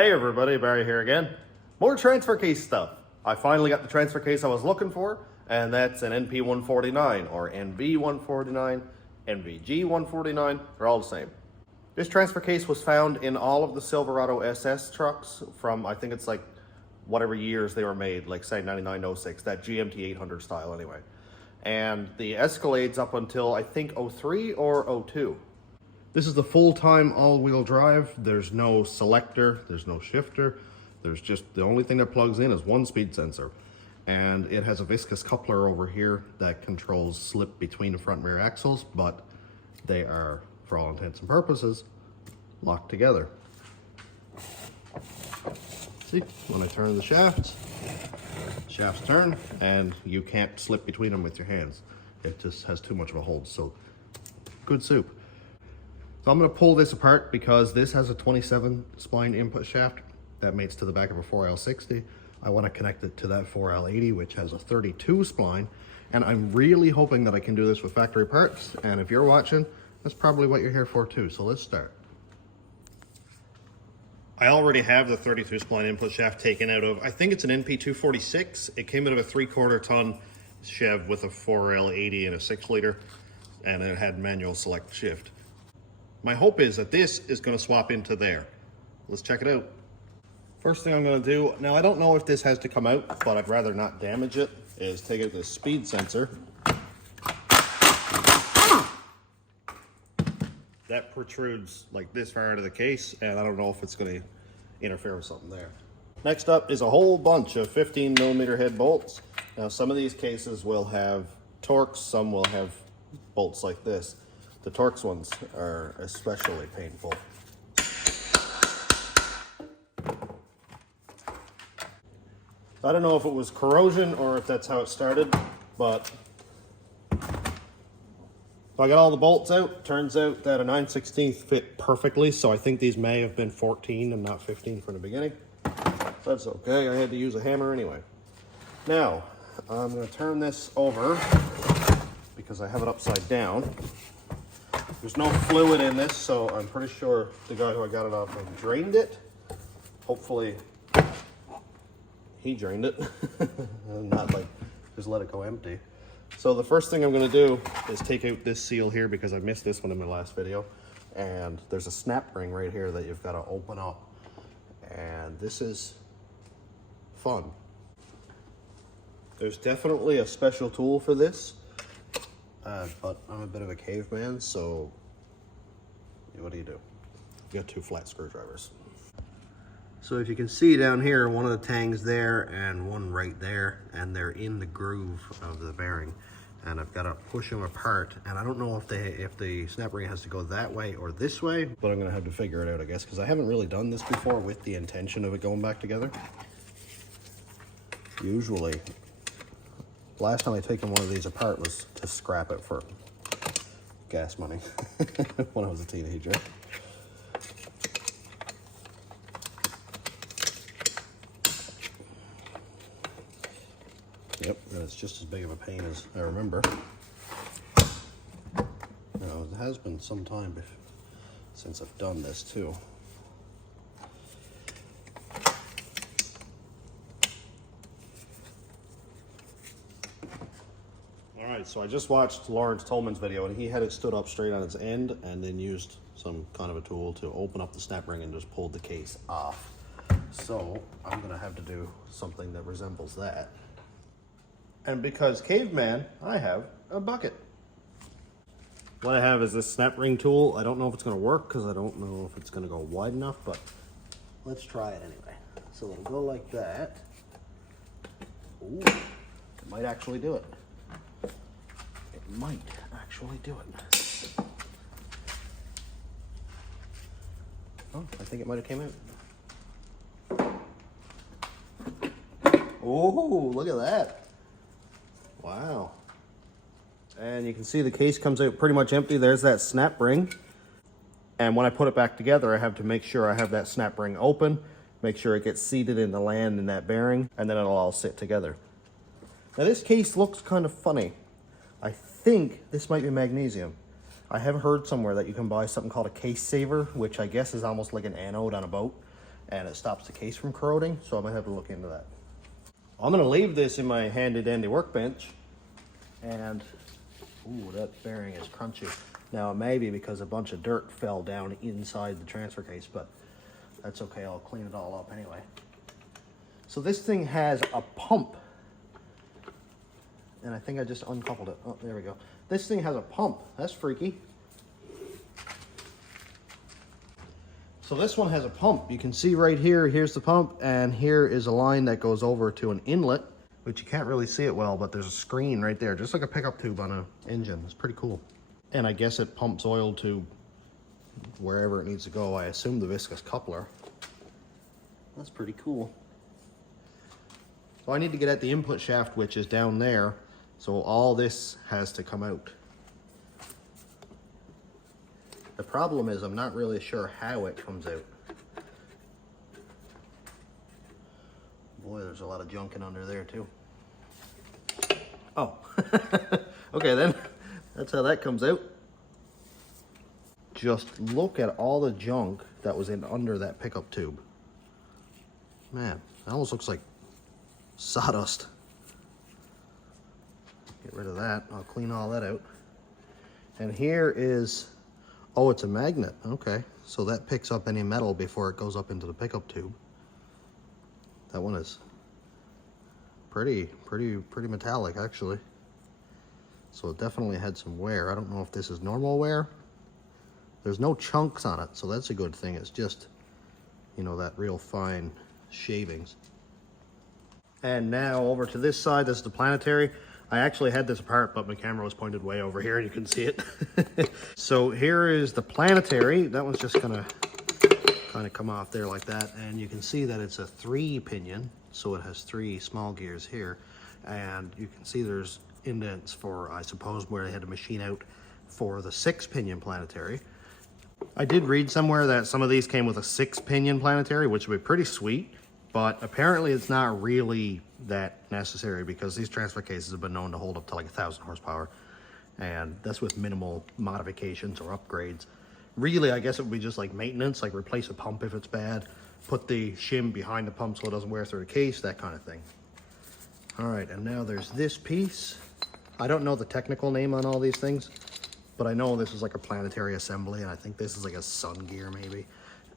Hey everybody, Barry here again. More transfer case stuff. I finally got the transfer case I was looking for, and that's an NP149 or NV149, NVG149, they're all the same. This transfer case was found in all of the Silverado SS trucks from, I think it's like whatever years they were made, like say 99, 06, that GMT 800 style anyway. And the Escalade's up until I think 03 or 02. This is the full-time all-wheel drive. There's no selector, there's no shifter. There's just, the only thing that plugs in is one speed sensor. And it has a viscous coupler over here that controls slip between the front and rear axles, but they are, for all intents and purposes, locked together. See, when I turn the shafts turn, and you can't slip between them with your hands. It just has too much of a hold, so good soup. So I'm going to pull this apart because this has a 27 spline input shaft that mates to the back of a 4L60. I want to connect it to that 4L80, which has a 32 spline, and I'm really hoping that I can do this with factory parts. And if you're watching, that's probably what you're here for too. So let's start. I already have the 32 spline input shaft taken out of, I think it's an NP246. It came out of a 3/4 ton Chev with a 4L80 and a 6-liter, and it had manual select shift. My hope is that this is going to swap into there. Let's check it out. First thing I'm going to do, now I don't know if this has to come out, but I'd rather not damage it, is take out this speed sensor. That protrudes like this far out of the case, and I don't know if it's going to interfere with something there. Next up is a whole bunch of 15mm head bolts. Now some of these cases will have Torx, some will have bolts like this. The Torx ones are especially painful. I don't know if it was corrosion or if that's how it started, but I got all the bolts out. Turns out that a 9/16 fit perfectly, so I think these may have been 14 and not 15 from the beginning. That's okay, I had to use a hammer anyway. Now, I'm going to turn this over because I have it upside down. There's no fluid in this, so I'm pretty sure the guy who I got it off of drained it. Hopefully he drained it, and not like just let it go empty. So the first thing I'm going to do is take out this seal here because I missed this one in my last video. And there's a snap ring right here that you've got to open up. And this is fun. There's definitely a special tool for this. But I'm a bit of a caveman, so what do? You got 2 flat screwdrivers. So if you can see down here, one of the tangs there and one right there, and they're in the groove of the bearing. And I've got to push them apart, and I don't know if the snap ring has to go that way or this way, but I'm going to have to figure it out, I guess, because I haven't really done this before with the intention of it going back together. Usually, last time I taken one of these apart was to scrap it for gas money when I was a teenager. Yep, and it's just as big of a pain as I remember. Now, it has been some time since I've done this too. Alright, so I just watched Lawrence Tolman's video, and he had it stood up straight on its end and then used some kind of a tool to open up the snap ring and just pulled the case off. So I'm going to have to do something that resembles that. And because caveman, I have a bucket. What I have is this snap ring tool. I don't know if it's going to work because I don't know if it's going to go wide enough, but let's try it anyway. So it'll go like that. Ooh, it might actually do it. It might actually do it. Oh, I think it might have came out. Oh, look at that. Wow. And you can see the case comes out pretty much empty. There's that snap ring. And when I put it back together, I have to make sure I have that snap ring open, make sure it gets seated in the land in that bearing, and then it'll all sit together. Now this case looks kind of funny. I think this might be magnesium. I have heard somewhere that you can buy something called a case saver, which I guess is almost like an anode on a boat. and it stops the case from corroding, so I might have to look into that. I'm gonna leave this in my handy dandy workbench, and ooh, that bearing is crunchy. Now it may be because a bunch of dirt fell down inside the transfer case, but that's okay, I'll clean it all up anyway. So this thing has a pump, and I think I just uncoupled it. Oh, there we go. This thing has a pump, that's freaky. So this one has a pump. You can see right here, here's the pump, and here is a line that goes over to an inlet, which you can't really see it well, but there's a screen right there, just like a pickup tube on an engine. It's pretty cool. And I guess it pumps oil to wherever it needs to go. I assume the viscous coupler. That's pretty cool. So I need to get at the input shaft, which is down there. So all this has to come out. The problem is I'm not really sure how it comes out. Boy, there's a lot of junk in under there too. Oh, okay then. That's how that comes out. Just look at all the junk that was in under that pickup tube. Man, it almost looks like sawdust. Get rid of that. I'll clean all that out. And here is, oh, it's a magnet. Okay, so that picks up any metal before it goes up into the pickup tube. That one is pretty metallic actually. So it definitely had some wear. I don't know if this is normal wear. There's no chunks on it, so that's a good thing. It's just, you know, that real fine shavings. And now over to this side, this is the planetary. I actually had this apart, but my camera was pointed way over here and you can see it. So here is the planetary. That one's just gonna kind of come off there like that. And you can see that it's a 3 pinion. So it has 3 small gears here. And you can see there's indents for, I suppose, where they had to machine out for the 6 pinion planetary. I did read somewhere that some of these came with a 6 pinion planetary, which would be pretty sweet, but apparently it's not really that necessary because these transfer cases have been known to hold up to like 1,000 horsepower, and that's with minimal modifications or upgrades. Really, I guess it would be just like maintenance, like replace a pump if it's bad, put the shim behind the pump so it doesn't wear through the case, that kind of thing. All right, and now there's this piece. I don't know the technical name on all these things, but I know this is like a planetary assembly, and I think this is like a sun gear maybe.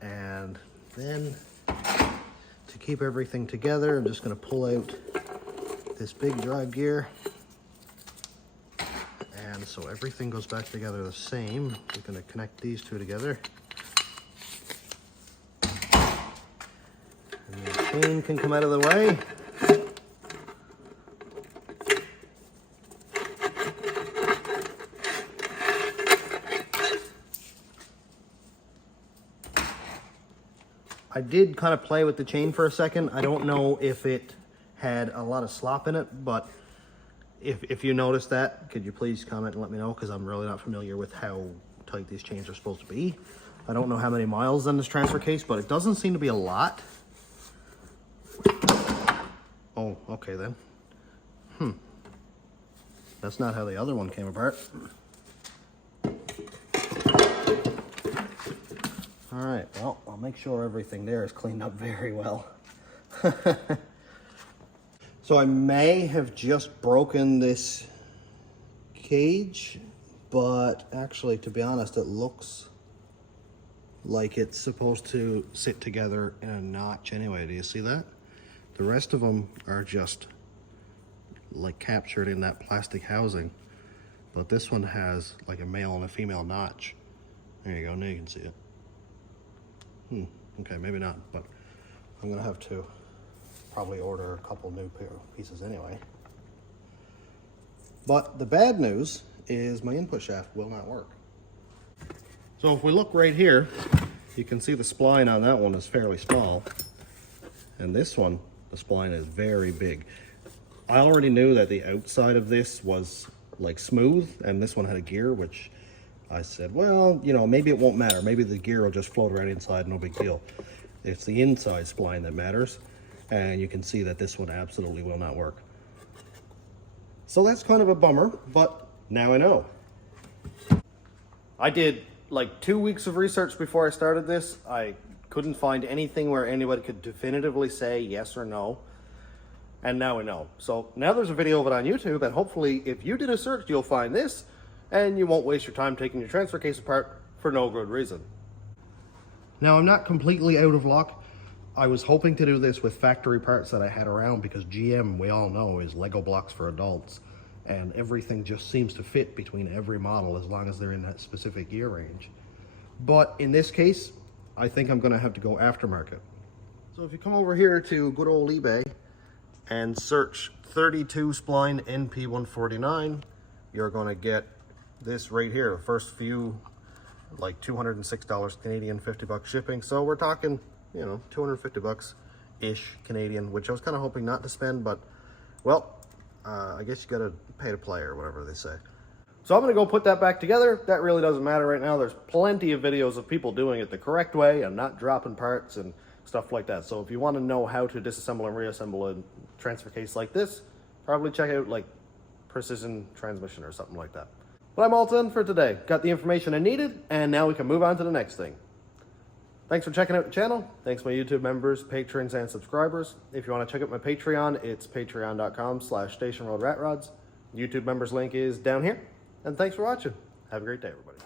And then to keep everything together, I'm just gonna pull out this big drive gear. And so everything goes back together the same. We're gonna connect these two together. And the chain can come out of the way. I did kind of play with the chain for a second. I don't know if it had a lot of slop in it, but if you noticed that, could you please comment and let me know, because I'm really not familiar with how tight these chains are supposed to be. I don't know how many miles on this transfer case, but it doesn't seem to be a lot. Oh, okay then. That's not how the other one came apart. All right, well, I'll make sure everything there is cleaned up very well. So I may have just broken this cage, but actually, to be honest, it looks like it's supposed to sit together in a notch anyway. Do you see that? The rest of them are just like captured in that plastic housing, but this one has like a male and a female notch. There you go, now you can see it. Okay, maybe not, but I'm gonna have to probably order a couple new pieces anyway. But the bad news is my input shaft will not work. So if we look right here, you can see the spline on that one is fairly small, and this one, the spline is very big. I already knew that the outside of this was like smooth, and this one had a gear, which I said, well, you know, maybe it won't matter. Maybe the gear will just float around inside, no big deal. It's the inside spline that matters, and you can see that this one absolutely will not work. So that's kind of a bummer, but now I know. I did like 2 weeks of research before I started this. I Couldn't find anything where anybody could definitively say yes or no. And now we know. So now there's a video of it on YouTube, and hopefully if you did a search, you'll find this, and you won't waste your time taking your transfer case apart for no good reason. Now, I'm not completely out of luck. I was hoping to do this with factory parts that I had around, because GM, we all know, is Lego blocks for adults, and everything just seems to fit between every model as long as they're in that specific year range. But in this case, I think I'm gonna have to go aftermarket. So if you come over here to good old eBay and search 32 spline NP149, you're gonna get this right here. The first few, like $206 Canadian, 50 bucks shipping. So we're talking, you know, 250 bucks-ish Canadian, which I was kind of hoping not to spend, but, well, I guess you gotta pay to play, or whatever they say. So I'm gonna go put that back together. That really doesn't matter right now. There's plenty of videos of people doing it the correct way and not dropping parts and stuff like that. So if you want to know how to disassemble and reassemble a transfer case like this, probably check out like Precision Transmission or something like that. But I'm all done for today. Got the information I needed, and now we can move on to the next thing. Thanks for checking out the channel. Thanks my YouTube members, patrons, and subscribers. If you want to check out my Patreon, it's patreon.com/stationroadratrods. YouTube members link is down here. And thanks for watching. Have a great day, everybody.